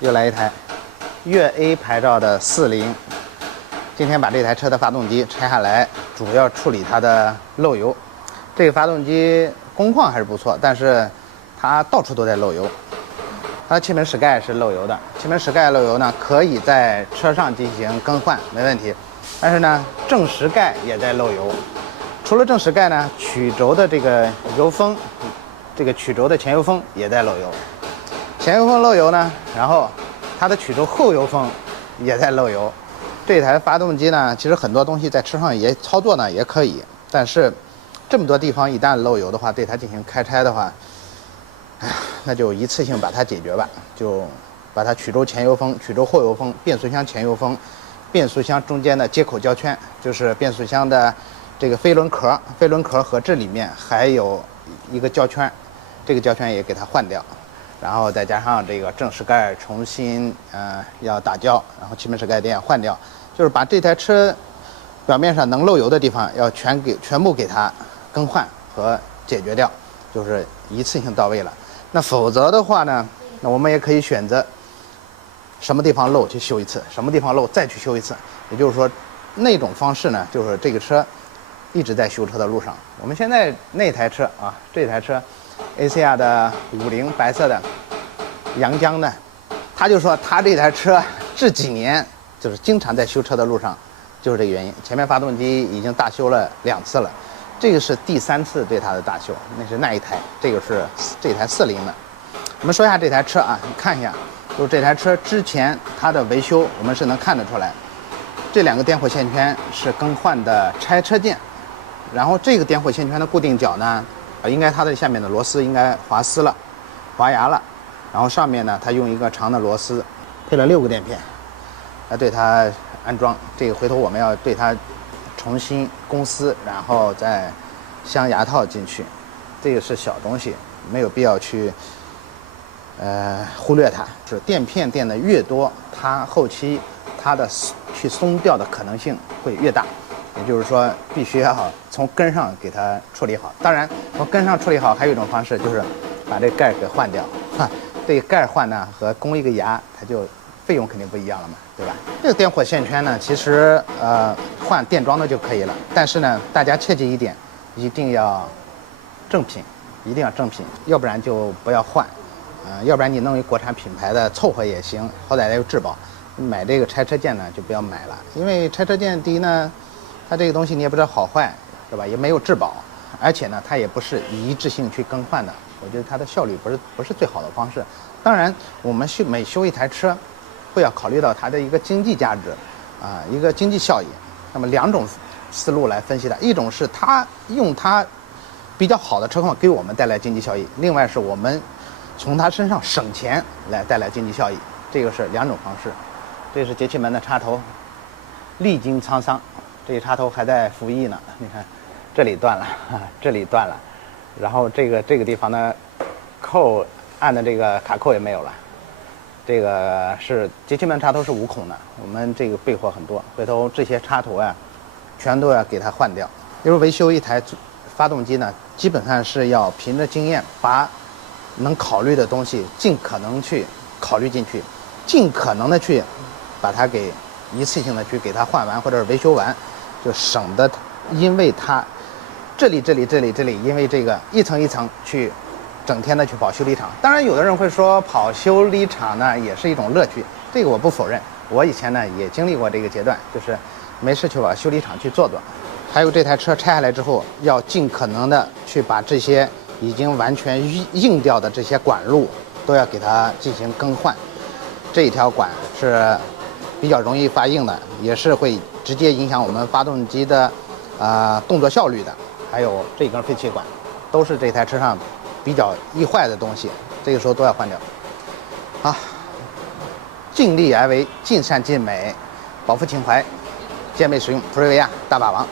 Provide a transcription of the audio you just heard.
又来一台粤 A 牌照的40，今天把这台车的发动机拆下来，主要处理它的漏油。这个发动机工况还是不错，但是它到处都在漏油。它气门室盖是漏油的，气门室盖漏油呢，可以在车上进行更换，没问题。但是呢，正时盖也在漏油。除了正时盖呢，曲轴的这个油封，这个曲轴的前油封也在漏油。前油封漏油呢，然后它的曲轴后油封也在漏油。这台发动机呢，其实很多东西在车上也操作呢也可以，但是这么多地方一旦漏油的话，对它进行开拆的话，那就一次性把它解决吧，就把它曲轴前油封、曲轴后油封、变速箱前油封、变速箱中间的接口胶圈，就是变速箱的这个飞轮壳和这里面还有一个胶圈，这个胶圈也给它换掉。然后再加上这个正时盖重新要打胶，然后气门室盖垫换掉，就是把这台车表面上能漏油的地方要全部给它更换和解决掉，就是一次性到位了。那否则的话呢，那我们也可以选择什么地方漏去修一次，什么地方漏再去修一次。也就是说，那种方式呢，就是这个车一直在修车的路上。我们现在那台车啊，这台车。ACR 的50白色的阳江的，他就说他这台车这几年就是经常在修车的路上，就是这个原因。前面发动机已经大修了2次了，这个是第3次对它的大修，那是那一台，这个是这台40的。我们说一下这台车啊，你看一下，就是这台车之前它的维修，我们是能看得出来，这2个点火线圈是更换的拆车件，然后这个点火线圈的固定角呢。应该它的下面的螺丝应该滑牙了，然后上面呢，它用一个长的螺丝配了6个垫片，来对它安装。这个回头我们要对它重新公丝，然后再镶牙套进去。这个是小东西，没有必要去忽略它。是垫片垫的越多，它后期它的去松掉的可能性会越大。也就是说，必须要从根上给它处理好。当然，从根上处理好，还有一种方式就是把这盖给换掉。这个盖换呢，和供一个牙，它就费用肯定不一样了嘛，对吧？这个点火线圈呢，其实换电装的就可以了。但是呢，大家切记一点，一定要正品，一定要正品，要不然就不要换。要不然你弄一国产品牌的凑合也行，好歹它有质保。买这个拆车件呢，就不要买了，因为拆车件第一呢。它这个东西你也不知道好坏，对吧？也没有质保，而且呢，它也不是一致性去更换的。我觉得它的效率不是最好的方式。当然，我们每修一台车，会要考虑到它的一个经济价值，一个经济效益。那么2种思路来分析它，一种是它用它比较好的车况给我们带来经济效益，另外是我们从它身上省钱来带来经济效益，这个是2种方式。这是节气门的插头，历经沧桑。这插头还在服役呢，你看，这里断了，这里断了，然后这个地方呢，扣按的这个卡扣也没有了。这个是节气门插头是5孔的，我们这个备货很多，回头这些插头啊，全都要给它换掉。因为维修一台发动机呢，基本上是要凭着经验，把能考虑的东西尽可能去考虑进去，尽可能的去把它给一次性的去给它换完或者是维修完。就省得，因为它这里，因为这个一层一层去整天的去跑修理厂。当然，有的人会说跑修理厂呢也是一种乐趣，这个我不否认。我以前呢也经历过这个阶段，就是没事去往修理厂去坐坐。还有这台车拆下来之后，要尽可能的去把这些已经完全硬掉的这些管路都要给它进行更换。这一条管是比较容易发硬的，也是会直接影响我们发动机的动作效率的。还有这根废气管，都是这台车上比较易坏的东西，这个时候都要换掉。好，尽力而为，尽善尽美，保护情怀，兼备实用，福瑞维亚大霸王。